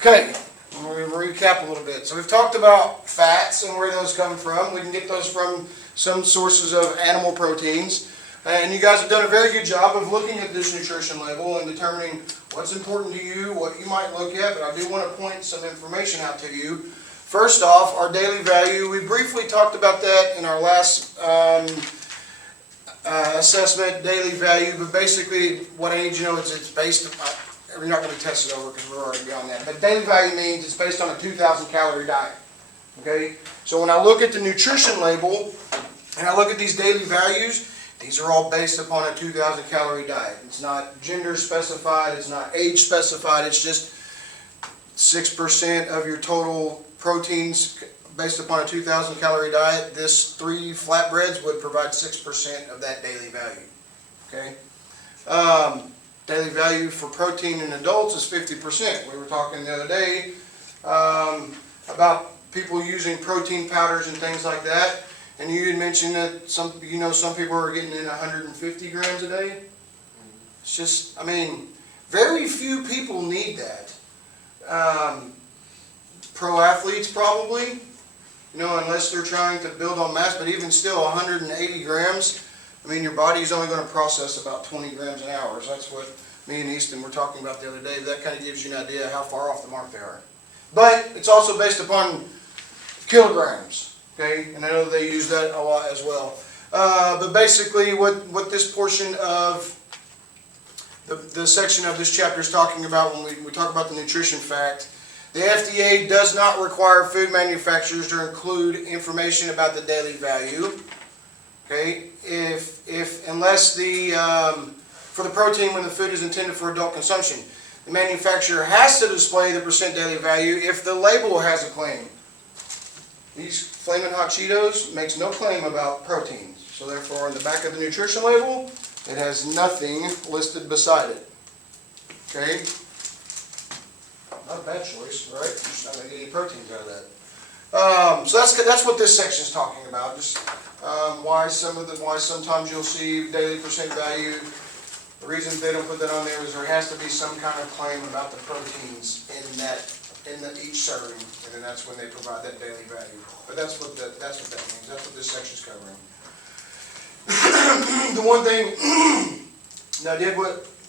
Okay, we're going to recap a little bit. So we've talked about fats and where those come from. We can get those from some sources of animal proteins. And you guys have done a very good job of looking at this nutrition label and determining what's important to you, what you might look at. But I do want to point some information out to you. First off, our daily value. We briefly talked about that in our last assessment, daily value. But basically, what I need you to know is it's based upon... We're not going to test it over because we're already beyond that. But daily value means it's based on a 2,000 calorie diet. Okay? So when I look at the nutrition label and I look at these daily values, these are all based upon a 2,000 calorie diet. It's not gender specified, it's not age specified, it's just 6% of your total proteins based upon a 2,000 calorie diet. This 3 flatbreads would provide 6% of that daily value. Okay? Daily value for protein in adults is 50%. We were talking the other day about people using protein powders and things like that. And you had mentioned that some people are getting in 150 grams a day. It's just, I mean, very few people need that. Pro athletes probably, unless they're trying to build on mass, but even still 180 grams, I mean, your body's only going to process about 20 grams an hour. So that's what me and Easton were talking about the other day. That kind of gives you an idea how far off the mark they are. But it's also based upon kilograms. Okay, and I know they use that a lot as well. But basically what this portion of the section of this chapter is talking about when we talk about the nutrition fact, the FDA does not require food manufacturers to include information about the daily value. Okay, unless for the protein when the food is intended for adult consumption, the manufacturer has to display the percent daily value if the label has a claim. These Flamin' Hot Cheetos makes no claim about proteins, so therefore on the back of the nutrition label, it has nothing listed beside it. Okay? Not a bad choice, right? Just not going to get any proteins out of that. So that's what this section is talking about. Just why sometimes you'll see daily percent value. The reason they don't put that on there is there has to be some kind of claim about the proteins in each serving, and then that's when they provide that daily value. But that's what that means. That's what this section is covering. The one thing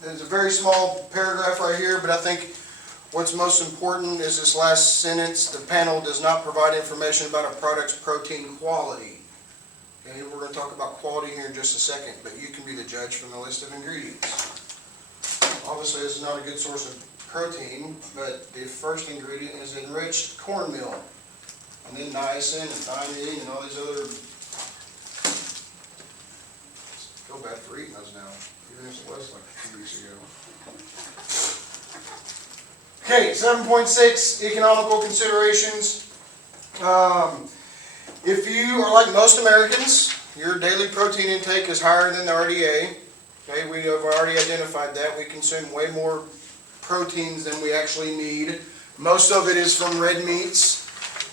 there's a very small paragraph right here, but I think what's most important is this last sentence. The panel does not provide information about a product's protein quality. Okay, we're going to talk about quality here in just a second, but you can be the judge from the list of ingredients. Obviously, this is not a good source of protein, but the first ingredient is enriched cornmeal, and then niacin and thymine and all these other. I feel bad for eating those now, even if it was like 2 weeks ago. Okay, 7.6 economical considerations. If you are like most Americans, your daily protein intake is higher than the RDA. Okay, we have already identified that. We consume way more proteins than we actually need. Most of it is from red meats.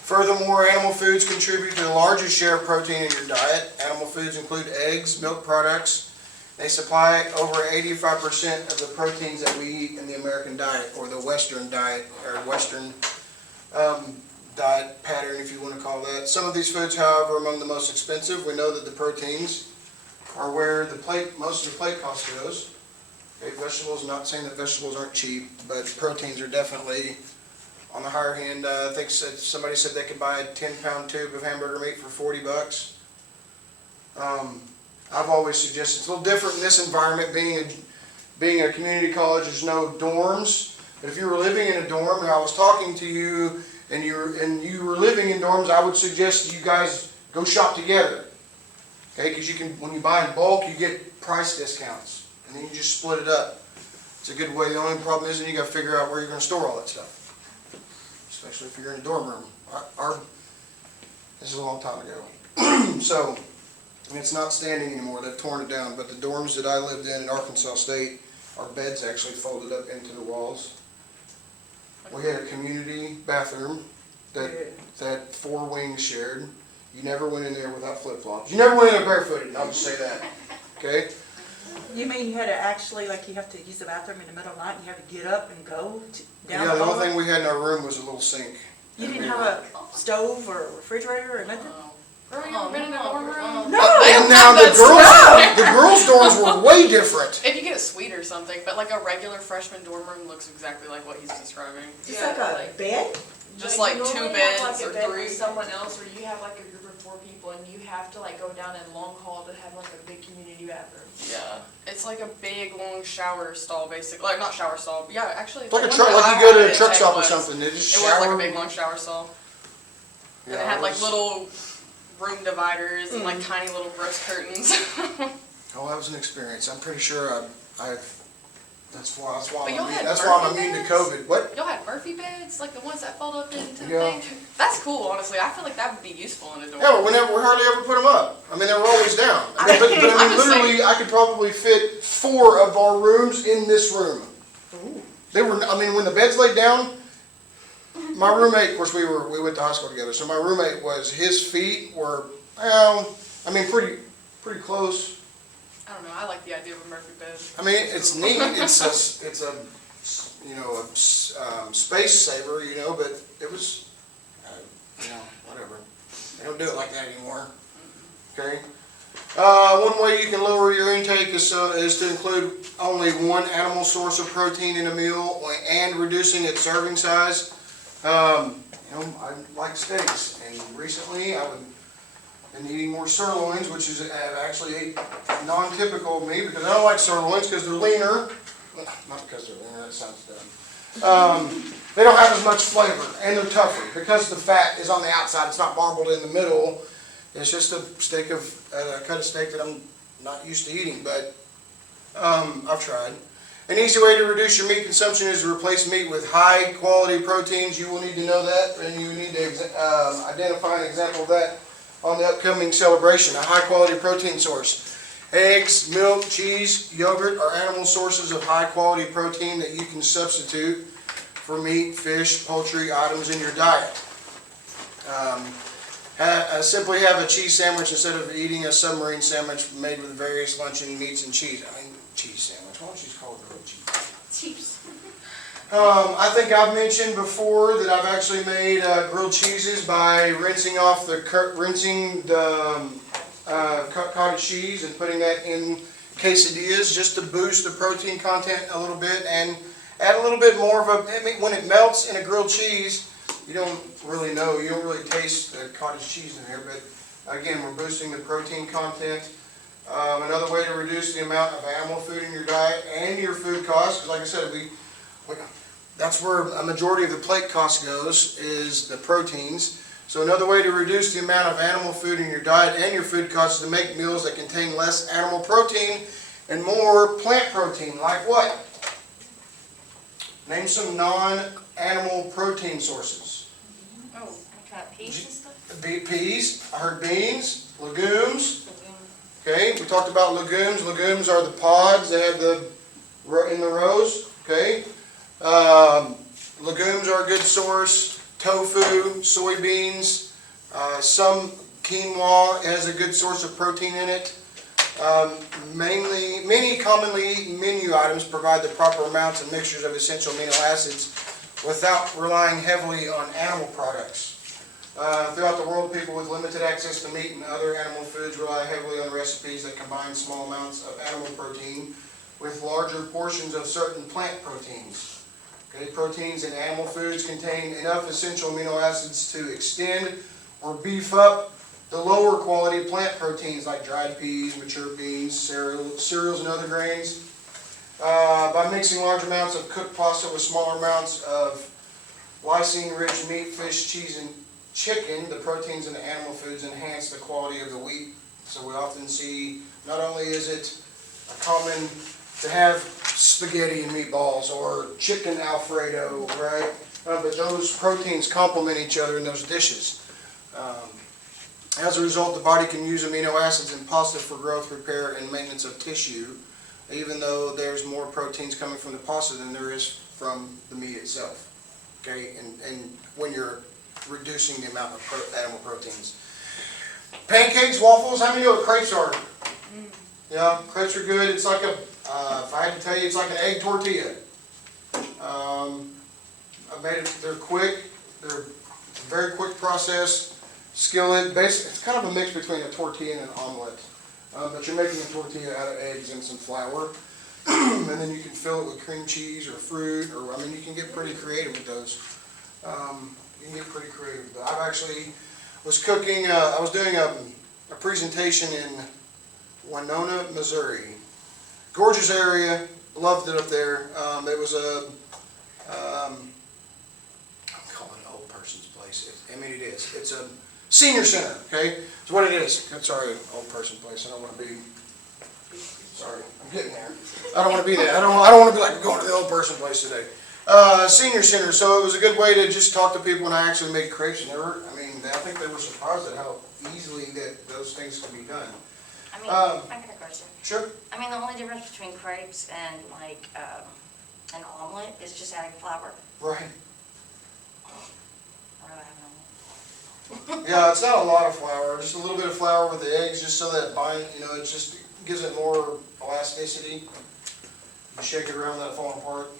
Furthermore, animal foods contribute to the largest share of protein in your diet. Animal foods include eggs, milk products. They supply over 85% of the proteins that we eat in the American diet, or the Western diet, or Western diet pattern, if you want to call that. Some of these foods, however, are among the most expensive. We know that the proteins are where most of the plate cost goes. Okay, vegetables, not saying that vegetables aren't cheap, but proteins are definitely on the higher hand. I think somebody said they could buy a 10-pound tube of hamburger meat for $40. I've always suggested it's a little different in this environment. Being a community college, there's no dorms. But if you were living in a dorm and I was talking to you and you were living in dorms, I would suggest you guys go shop together. Okay, because when you buy in bulk, you get price discounts, and then you just split it up. It's a good way. The only problem is that you got to figure out where you're going to store all that stuff, especially if you're in a dorm room. This is a long time ago, so it's not standing anymore. They've torn it down. But the dorms that I lived in Arkansas State, our beds actually folded up into the walls. We had a community bathroom that 4 wings shared. You never went in there without flip-flops. You never went in there barefooted, I'll just say that. Okay? You mean you had to actually, like, you have to use the bathroom in the middle of the night, and you have to get up and go down Yeah, the the hall? only thing we had in our room was a little sink. You didn't have a stove or a refrigerator or nothing? Girl, you ever been in a dorm room? No. And now the girls' dorms were way different. If you get a suite or something, but like a regular freshman dorm room looks exactly like what he's describing. Just like a bed? Just But like you 2 normally beds have, like, or a bed 3. with someone else, or you have like a group of 4 people, and you have to like go down in long hall to have like a big community bathroom. Yeah, it's like a big long shower stall, basically. Like not shower stall, but yeah, actually. It's like a the truck, one that like I you go to had a in truck Tech stop or was- something. They just It shower. was like a big long shower stall, and it had like little room dividers and like tiny little gross curtains. Oh, that was an experience. I'm pretty sure that's why But y'all had I'm immune to Murphy COVID. What? Y'all had Murphy beds, like the ones that fold up into the Yeah. thing. That's cool, honestly. I feel like that would be useful in a dorm. Yeah, but we hardly ever put them up. I mean, they were always down. I mean, but I I'm mean, just literally, I could probably fit 4 of our rooms in this room. They were, I mean, when the beds laid down, my roommate, of course, we went to high school together, so my roommate his feet were, well, I mean, pretty close. I don't know. I like the idea of a Murphy bed. I mean, it's neat, it's a you know, space saver, you know, but it was, you know, whatever. They don't do it like that anymore, okay? One way you can lower your intake is to include only one animal source of protein in a meal and reducing its serving size. You know, I like steaks, and recently I've been eating more sirloins, which is actually non-typical of me because I don't like sirloins because they're leaner. Not because they're leaner, that sounds dumb. They don't have as much flavor and they're tougher because the fat is on the outside. It's not marbled in the middle. It's just a cut of steak that I'm not used to eating, but I've tried. An easy way to reduce your meat consumption is to replace meat with high quality proteins. You will need to know that, and you need to identify an example of that on the upcoming celebration. A high quality protein source. Eggs, milk, cheese, yogurt are animal sources of high quality protein that you can substitute for meat, fish, poultry items in your diet. Simply have a cheese sandwich instead of eating a submarine sandwich made with various luncheon meats and cheese. I mean, cheese sandwich. Why don't you just call it grilled cheese? Cheese. I think I've mentioned before that I've actually made grilled cheeses by rinsing the cottage cheese and putting that in quesadillas just to boost the protein content a little bit and add a little bit more of a, I mean, when it melts in a grilled cheese, you don't really taste the cottage cheese in there, but again, we're boosting the protein content. Another way to reduce the amount of animal food in your diet and your food costs, because like I said, that's where a majority of the plate cost goes, is the proteins. So another way to reduce the amount of animal food in your diet and your food costs is to make meals that contain less animal protein and more plant protein. Like what? Name some non-animal protein sources. Oh, like that peas and stuff? Peas, I heard beans, legumes. Okay, we talked about legumes. Legumes are the pods. They have in the rows. Okay, legumes are a good source. Tofu, soybeans, some quinoa has a good source of protein in it. Many commonly eaten menu items provide the proper amounts and mixtures of essential amino acids without relying heavily on animal products. Throughout the world, people with limited access to meat and other animal foods rely heavily on recipes that combine small amounts of animal protein with larger portions of certain plant proteins. Okay, proteins in animal foods contain enough essential amino acids to extend or beef up the lower quality plant proteins like dried peas, mature beans, cereals, and other grains. By mixing large amounts of cooked pasta with smaller amounts of lysine-rich meat, fish, cheese, and chicken, the proteins in the animal foods enhance the quality of the wheat. So we often see, not only is it common to have spaghetti and meatballs or chicken Alfredo, right? But those proteins complement each other in those dishes. As a result, the body can use amino acids in pasta for growth, repair, and maintenance of tissue, even though there's more proteins coming from the pasta than there is from the meat itself. Okay, and when you're reducing the amount of animal proteins. Pancakes, waffles, how many know what crepes are? Yeah, crepes are good. It's like a, if I had to tell you, it's like an egg tortilla. I made it, they're quick, they're it's a very quick process. Skillet, basically, it's kind of a mix between a tortilla and an omelet. But you're making a tortilla out of eggs and some flour. And then you can fill it with cream cheese or fruit, or, I mean, you can get pretty creative with those. You can get pretty creative. But I've actually was cooking, I was doing a presentation in Winona, Missouri. Gorgeous area, loved it up there. It was a, I'm calling it an old person's place. I mean, it is. It's a senior center, okay? It's what it is. I'm sorry, old person place. I don't want to be, sorry, I'm getting there. I don't want to be there. I don't want to be like going to the old person place today. Senior center, so it was a good way to just talk to people when I actually made crepes. And I think they were surprised at how easily that those things can be done. I mean, I got a question. Sure. I mean, the only difference between crepes and like an omelet is just adding flour. Right. Or do I have an omelet? Yeah, it's not a lot of flour, just a little bit of flour with the eggs, just so that it just gives it more elasticity. You shake it around, let it fall apart.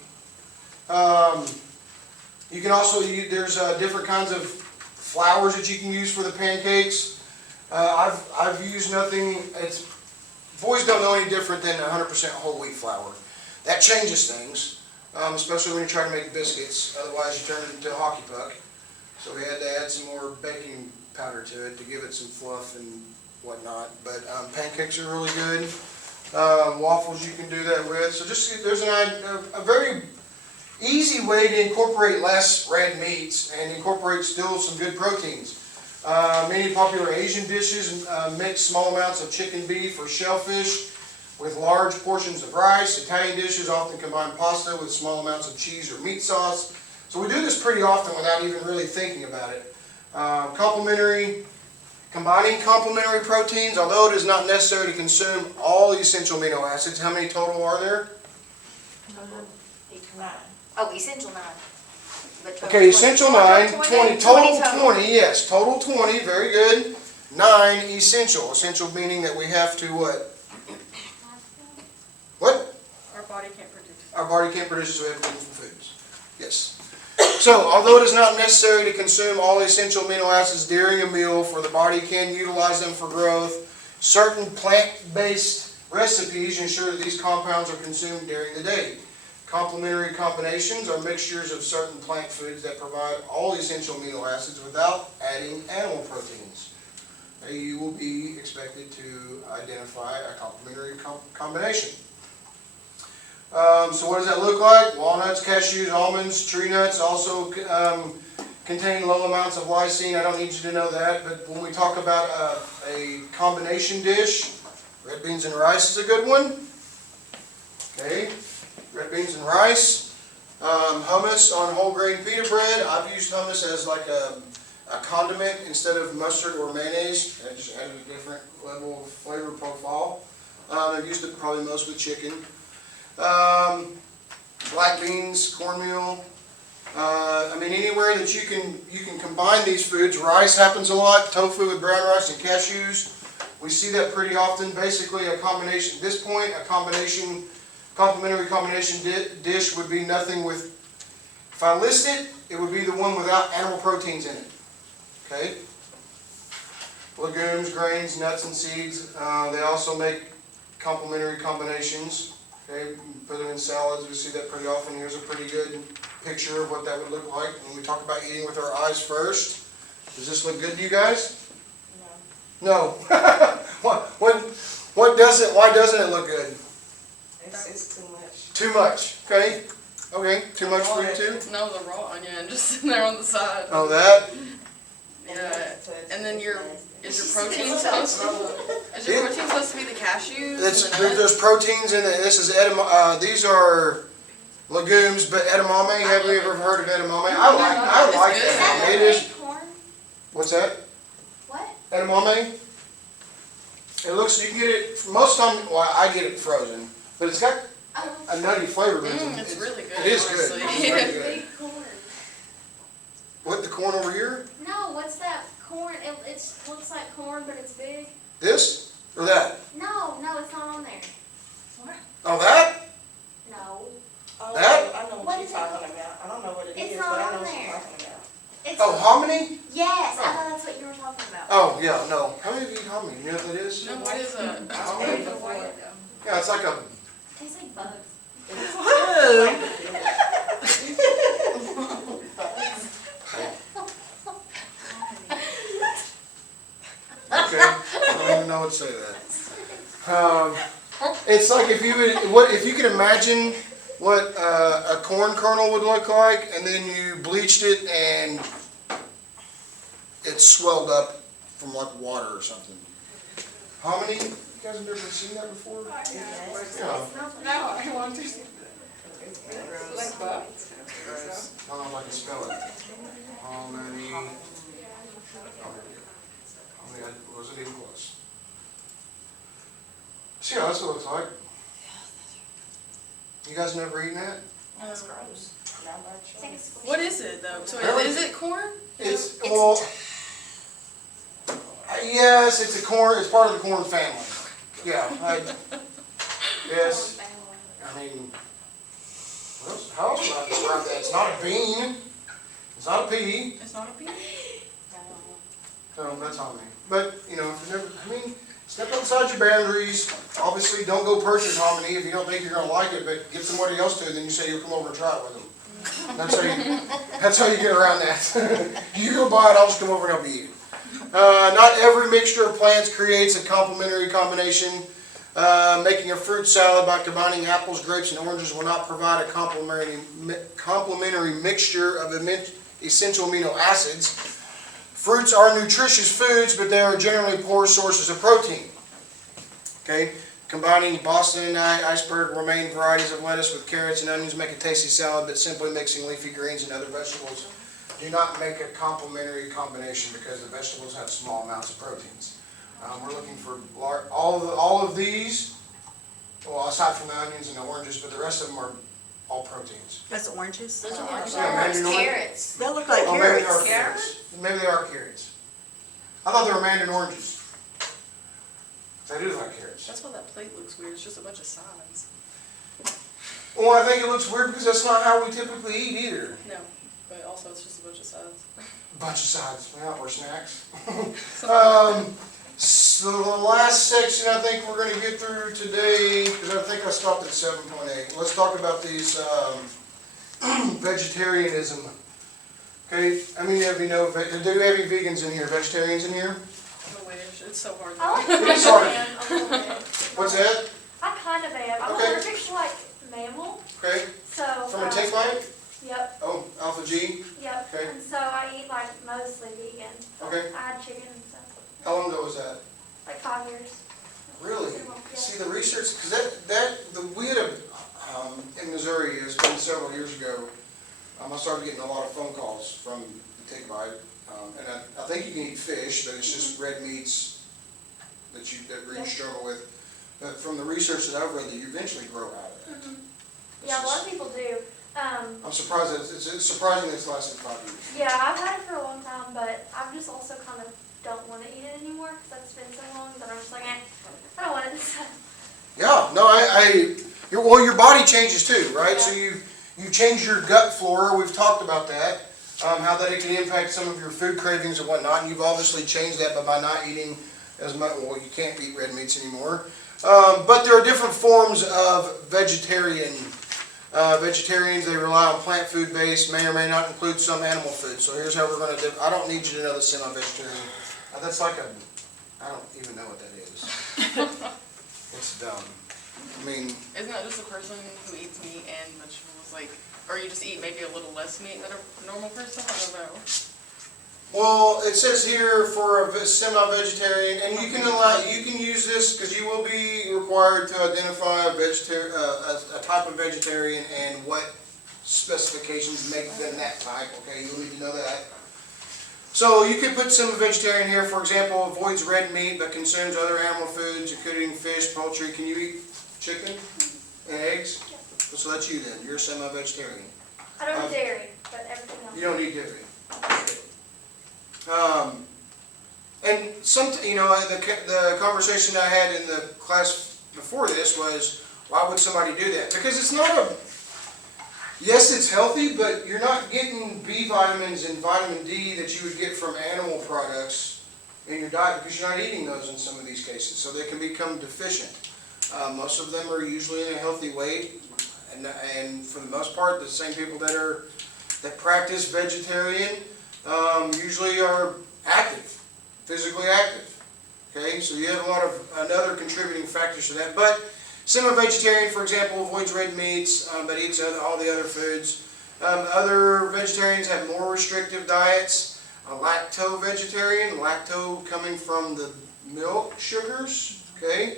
You can also use, there's different kinds of flours that you can use for the pancakes. I've used nothing, boys don't know any different than 100% whole wheat flour. That changes things, especially when you're trying to make biscuits, otherwise you turn it into a hockey puck. So we had to add some more baking powder to it to give it some fluff and whatnot. But pancakes are really good. Waffles you can do that with. So just there's a very easy way to incorporate less red meats and incorporate still some good proteins. Many popular Asian dishes mix small amounts of chicken, beef, or shellfish with large portions of rice. Italian dishes often combine pasta with small amounts of cheese or meat sauce. So we do this pretty often without even really thinking about it. Combining complementary proteins, although it is not necessary to consume all the essential amino acids. How many total are there? 9. Oh, essential 9. But total Okay, 20. essential 9, 20, total total. 20, yes, total 20, very good. 9 essential, essential meaning that we have to what? What? Our body can't produce. Our body can't produce it, so we have to eat from foods. Yes. So, although it is not necessary to consume all the essential amino acids during a meal, for the body can utilize them for growth, certain plant-based recipes ensure that these compounds are consumed during the day. Complementary combinations are mixtures of certain plant foods that provide all the essential amino acids without adding animal proteins. You will be expected to identify a complementary combination. So what does that look like? Walnuts, cashews, almonds, tree nuts also contain low amounts of lysine. I don't need you to know that, but when we talk about a combination dish, red beans and rice is a good one. Okay, red beans and rice. Hummus on whole grain pita bread. I've used hummus as like a condiment instead of mustard or mayonnaise. I just added a different level of flavor profile. I've used it probably most with chicken. Black beans, cornmeal. I mean, anywhere that you can combine these foods. Rice happens a lot. Tofu with brown rice and cashews. We see that pretty often. Basically, a combination. At this point, complementary combination dish would be nothing with. If I list it, it would be the one without animal proteins in it. Okay. Legumes, grains, nuts, and seeds. They also make complementary combinations. Okay, put them in salads. We see that pretty often. Here's a pretty good picture of what that would look like when we talk about eating with our eyes first. Does this look good to you guys? No. What doesn't? Why doesn't it look good? It's too much. Too much. Okay. Okay. Too much for you too. No, the raw onion just sitting there on the side. Oh, that. Yeah, and then is your protein supposed to be the cashews? and the nuts? There's proteins in it. This is these are legumes, but edamame. Have you ever heard of edamame? I like good. that. It is. Corn? What's that? What? Edamame. It looks. You can get it most of the time. Well, I get it frozen, but it's got a nutty flavor. It's really good. It is honestly. good. It's very good. Big corn. What, the corn over here? No, what's that corn? It looks like corn, but it's big. This? Or that? No, it's not on there. Oh, that? No. Oh, That? I know What what is you're it talking about. I don't know what it It's is, not but I on know what you're there. talking about. It's, Oh, hominy? yes, I thought that's what you were talking about. Oh, yeah, no. How many of you eat hominy? You know what that is? No, what is a? I've had it before. Yeah, it's like a, Tastes like bugs. okay, I don't even know what to say to that. It's like if you could imagine what a corn kernel would look like, and then you bleached it and it swelled up from like water or something. Hominy? You guys have never seen that before? Yeah. No, I want to. Like bugs. I don't know if I can spell it. Hominy. Oh, here we go. Hominy, was it even close? See how that's what it looks like? You guys never eaten that? That's gross. Not much. I think it's What is it though? So Really? is it corn? It's, well, yes, it's a corn, it's part of the corn family. Yeah, yes, I mean, how else would I describe that? It's not a bean, it's not a pea, It's not a pea. so that's on me. But, you know, if you never, I mean, step outside your boundaries. Obviously, don't go purchase hominy if you don't think you're gonna like it, but get somebody else to, then you say you'll come over and try it with them. That's how you get around that. You go buy it, I'll just come over and help you eat it. Not every mixture of plants creates a complementary combination. Making a fruit salad by combining apples, grapes, and oranges will not provide a complementary mixture of essential amino acids. Fruits are nutritious foods, but they are generally poor sources of protein. Okay? Combining Boston and iceberg romaine varieties of lettuce with carrots and onions make a tasty salad, but simply mixing leafy greens and other vegetables do not make a complementary combination because the vegetables have small amounts of proteins. We're looking for all of these, well, aside from the onions and the oranges, but the rest of them are all proteins. That's oranges? Those are orange. Yeah, mandarin orange. Carrots. They look like Oh, maybe they are carrots. carrots. Maybe they are carrots. I thought they were mandarin oranges. They do look like carrots. That's why that plate looks weird. It's just a bunch of sides. Well, I think it looks weird because that's not how we typically eat either. No, but also it's just a bunch of sides. Bunch of sides, yeah, or snacks. So, So the last section I think we're going to get through today, because I think I stopped at 7.8. Let's talk about these vegetarianism. Okay, I mean, if you know, do we have any vegans in here, vegetarians in here? I wish. It's so hard. I like It is the hard. man a little bit. What's that? I kind of am. I'm Okay. allergic to like mammal, Okay, so. from a tick bite? Yep, Oh, alpha G. yep. Okay. And so I eat like mostly vegan. Okay. I had chicken and stuff. How long ago was that? Like 5 years. Really? Yeah. See, the research, because we had in Missouri, it's been several years ago, I started getting a lot of phone calls from the tick bite. And I think you can eat fish, but it's just red meats that really struggle with. But from the research that I've read, that you eventually grow out of it. Yeah, a lot of people do. I'm surprised that it's surprising that it's lasted 5 years. Yeah, I've had it for a long time, but I'm just also kind of don't want to eat it anymore because it's been so long that I'm just like, I don't want it. Yeah, no, your body changes too, right? So you change your gut flora. We've talked about that. How that it can impact some of your food cravings and whatnot. And you've obviously changed that by not eating as much. Well, you can't eat red meats anymore. But there are different forms of vegetarians, they rely on plant food base, may or may not include some animal food. So here's how we're going to do. I don't need you to know the semi-vegetarian. That's like I don't even know what that is. It's dumb. I mean, isn't that just a person who eats meat and vegetables, like, or you just eat maybe a little less meat than a normal person? I don't know. well, it says here for a semi-vegetarian, and you can use this because you will be required to identify a type of vegetarian and what specifications make them that type. Okay, you'll need to know that. So you could put semi-vegetarian here, for example, avoids red meat but consumes other animal foods, including fish, poultry. Can you eat chicken and eggs? So that's you then. You're a semi-vegetarian. I don't eat dairy, but everything else. You don't eat dairy. And the conversation I had in the class before this was, why would somebody do that? Because it's not yes, it's healthy, but you're not getting B vitamins and vitamin D that you would get from animal products in your diet because you're not eating those in some of these cases, so they can become deficient. Most of them are usually in a healthy weight, and for the most part, the same people that practice vegetarian usually are active. Physically active, okay? So you have a lot of other contributing factors to that. But semi-vegetarian, for example, avoids red meats, but eats all the other foods. Other vegetarians have more restrictive diets. A lacto-vegetarian, lacto coming from the milk sugars, okay?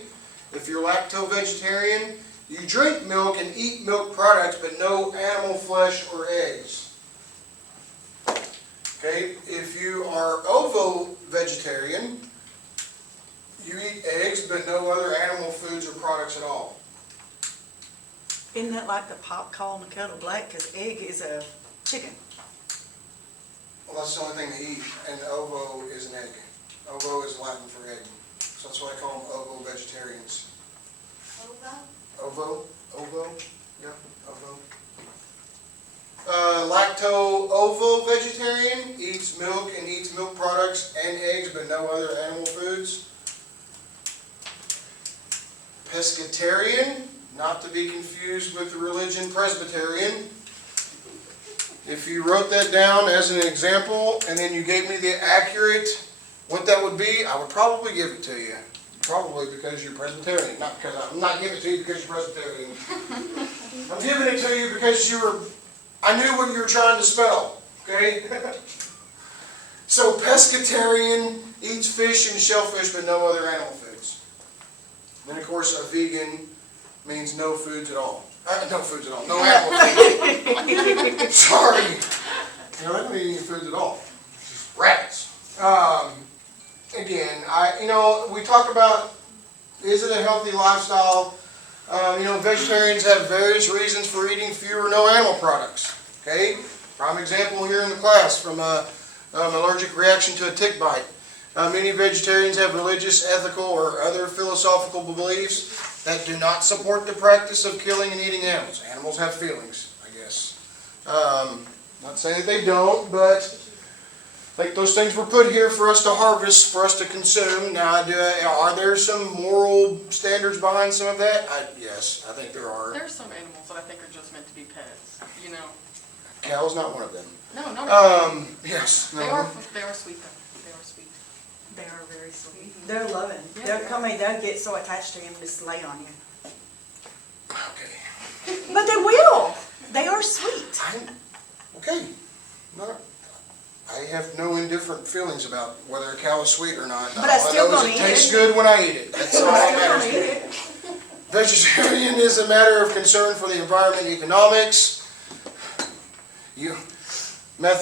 If you're lacto-vegetarian, you drink milk and eat milk products, but no animal flesh or eggs. Okay, if you are ovo-vegetarian, you eat eggs but no other animal foods or products at all. Isn't that like the pot calling the kettle black? Because egg is a chicken. Well, that's the only thing they eat, and ovo is an egg. Ovo is Latin for egg. So that's why I call them ovo-vegetarians. Ovo? Yeah, ovo. Lacto-ovo-vegetarian eats milk and eats milk products and eggs, but no other animal foods. Pescatarian, not to be confused with the religion Presbyterian. If you wrote that down as an example, and then you gave me the accurate, what that would be, I would probably give it to you. Probably because you're Presbyterian, not because I'm not giving it to you because you're Presbyterian. I'm giving it to you because I knew what you were trying to spell, okay? So pescatarian eats fish and shellfish but no other animal foods. Then of course a vegan means no foods at all. No foods at all, no animal foods. Sorry. They don't eat any foods at all. Just rabbits. Again, we talk about, is it a healthy lifestyle? Vegetarians have various reasons for eating few or no animal products. Okay, prime example here in the class from an allergic reaction to a tick bite. Many vegetarians have religious, ethical, or other philosophical beliefs that do not support the practice of killing and eating animals. Animals have feelings, I guess. Not saying that they don't, but I think those things were put here for us to harvest, for us to consume. Now, are there some moral standards behind some of that? Yes, I think there are. There's some animals that I think are just meant to be pets, you know. Cow's not one of them. No. Yes. No. They are sweet though. They are sweet. They are very sweet. They're loving. They'll get so attached to him and just lay on you. Okay. But they will. They are sweet. Okay. No, I have no indifferent feelings about whether a cow is sweet or not. But I still All I know gonna is eat it tastes it. good when I eat it. That's all that matters to Still me. gonna eat it. Vegetarian is a matter of concern for the environment and economics.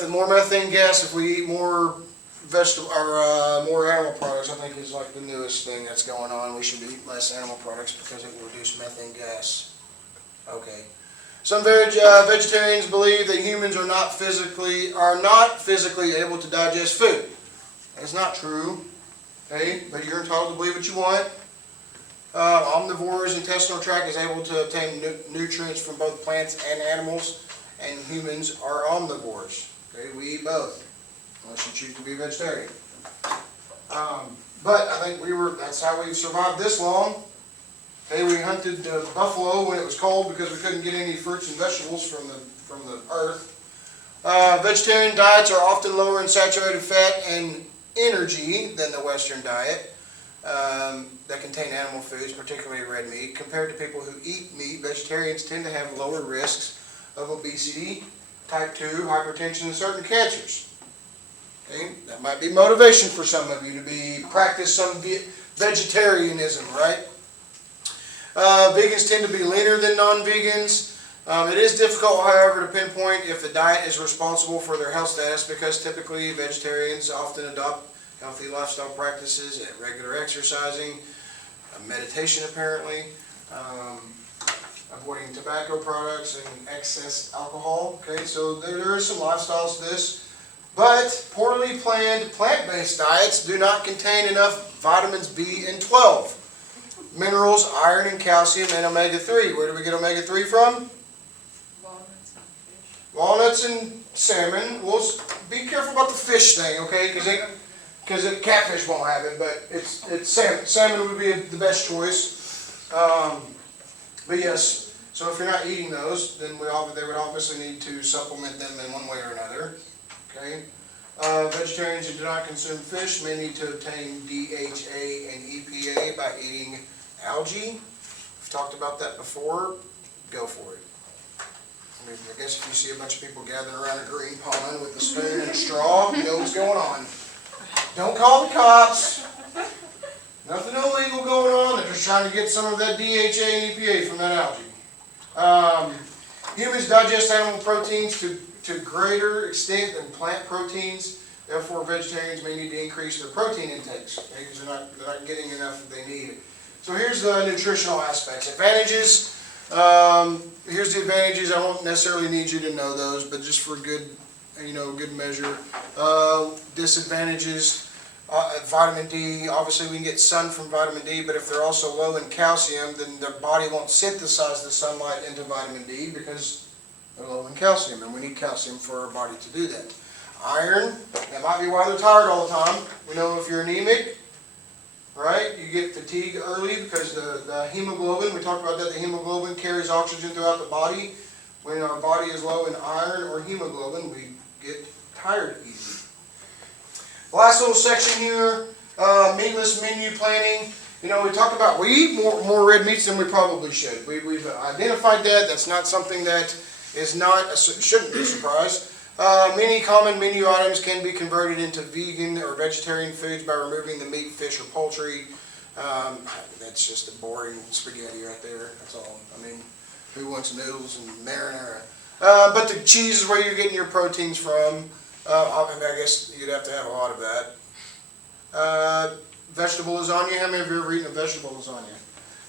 More methane gas if we eat more vegetable or more animal products. I think is like the newest thing that's going on. We should eat less animal products because it will reduce methane gas. Okay. Some vegetarians believe that humans are not physically able to digest food. That's not true. Okay, but you're entitled to believe what you want. Omnivores' intestinal tract is able to obtain nutrients from both plants and animals, and humans are omnivores. Okay, we eat both, unless you choose to be vegetarian. But I think that's how we've survived this long. Okay, we hunted buffalo when it was cold because we couldn't get any fruits and vegetables from the earth. Vegetarian diets are often lower in saturated fat and energy than the Western diet that contain animal foods, particularly red meat. Compared to people who eat meat, vegetarians tend to have lower risks of obesity, type 2, hypertension, and certain cancers. Okay, that might be motivation for some of you to practice some vegetarianism, right? Vegans tend to be leaner than non-vegans. It is difficult, however, to pinpoint if the diet is responsible for their health status because typically vegetarians often adopt healthy lifestyle practices, regular exercising, meditation apparently, avoiding tobacco products and excess alcohol. Okay, so there are some lifestyles to this. But poorly planned plant-based diets do not contain enough vitamins B and 12, minerals, iron and calcium, and omega-3. Where do we get omega-3 from? Walnuts and fish. Walnuts and salmon. We'll be careful about the fish thing, okay? Because catfish won't have it, but it's salmon. Salmon would be the best choice. But yes, so if you're not eating those, then they would obviously need to supplement them in one way or another. Okay. Vegetarians who do not consume fish may need to obtain DHA and EPA by eating algae. We've talked about that before. Go for it. I mean, I guess if you see a bunch of people gathering around a green pond with a spoon and a straw, you know what's going on. Don't call the cops. Nothing illegal going on. They're just trying to get some of that DHA and EPA from that algae. Humans digest animal proteins to greater extent than plant proteins. Therefore, vegetarians may need to increase their protein intakes because they're not getting enough that they need. So here's the nutritional aspects. Advantages. Here's the advantages. I won't necessarily need you to know those, but just for good measure. Disadvantages. Vitamin D. Obviously, we can get sun from vitamin D, but if they're also low in calcium, then their body won't synthesize the sunlight into vitamin D because they're low in calcium, and we need calcium for our body to do that. Iron. That might be why they're tired all the time. We know if you're anemic, right, you get fatigue early because the hemoglobin, we talked about that, the hemoglobin carries oxygen throughout the body. When our body is low in iron or hemoglobin, we get tired easy. Last little section here, meatless menu planning. We talked about we eat more red meats than we probably should. We've identified that. That's not something that shouldn't be a surprise. Many common menu items can be converted into vegan or vegetarian foods by removing the meat, fish, or poultry. That's just a boring spaghetti right there. That's all. I mean, who wants noodles and marinara? But the cheese is where you're getting your proteins from. I guess you'd have to have a lot of that. Vegetable lasagna. How many of you have ever eaten a vegetable lasagna?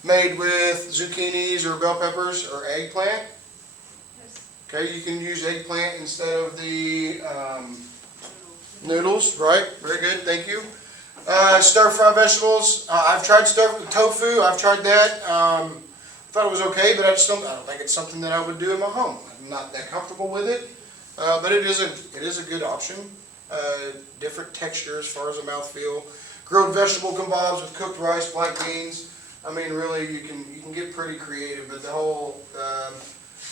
Made with zucchinis or bell peppers or eggplant. Okay, you can use eggplant instead of the noodles, right? Very good, thank you. Stir-fry vegetables. I've tried tofu. I've tried that. Thought it was okay, but I don't think it's something that I would do in my home. I'm not that comfortable with it. But it is a good option. Different texture as far as the mouthfeel. Grilled vegetable kebabs with cooked rice, black beans. I mean, really, you can get pretty creative. But the whole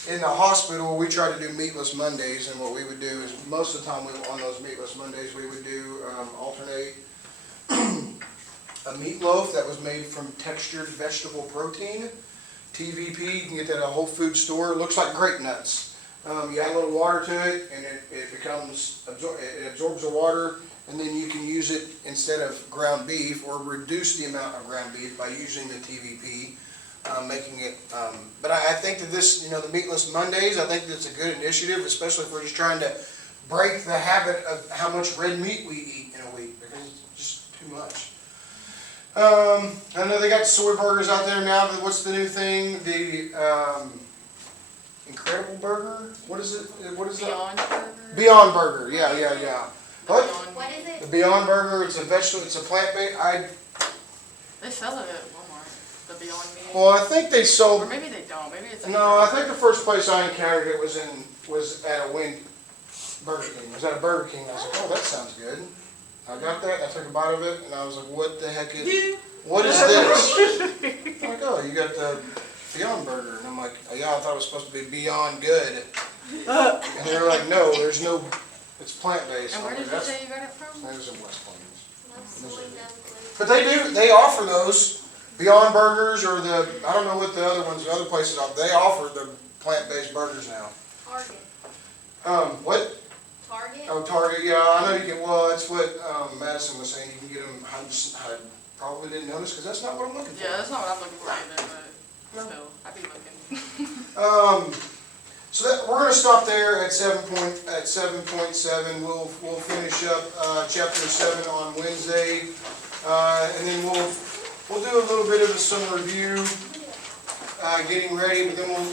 in the hospital, we try to do meatless Mondays, and what we would do is most of the time on those meatless Mondays, we would do alternate a meatloaf that was made from textured vegetable protein. TVP, you can get that at a Whole Foods store. It looks like grape nuts. You add a little water to it, and it absorbs the water, and then you can use it instead of ground beef, or reduce the amount of ground beef by using the TVP, making it. But I think that this, the Meatless Mondays, I think that's a good initiative, especially if we're just trying to break the habit of how much red meat we eat in a week, because it's just too much. I know they got soy burgers out there now. But what's the new thing? The Incredible Burger? What is it? What is Beyond that? Burger. Beyond Burger. Yeah. What? What is it? The Beyond Burger. It's a vegetable. It's a plant-based. They sell it at Walmart. The Beyond Meat. Well, I think they Or sold. maybe they don't. Maybe it's. No, I think the first place I encountered it was at a Burger King. It was at a Burger King. I was like, oh, that sounds good. I got that. I took a bite of it, and I was like, what the heck what is this? I'm like, oh, you got the Beyond Burger. And I'm like, yeah, I thought it was supposed to be Beyond Good. And they were like, no, there's no, it's plant-based. And where I'm did like, you say you got it from? That was in West Plains. Love slowing down the place. But they offer those Beyond Burgers, or I don't know what the other places are. They offer the plant-based burgers now. Target. What? Target? Oh, Target, yeah, I know you can, well, that's what Madison was saying, you can get them, I probably didn't notice, because that's not what I'm looking for. Yeah, that's not what I'm looking for either, but still, I'd be looking. So we're going to stop there at 7.7. We'll finish up chapter 7 on Wednesday, and then we'll do a little bit of some review, getting ready, but then we'll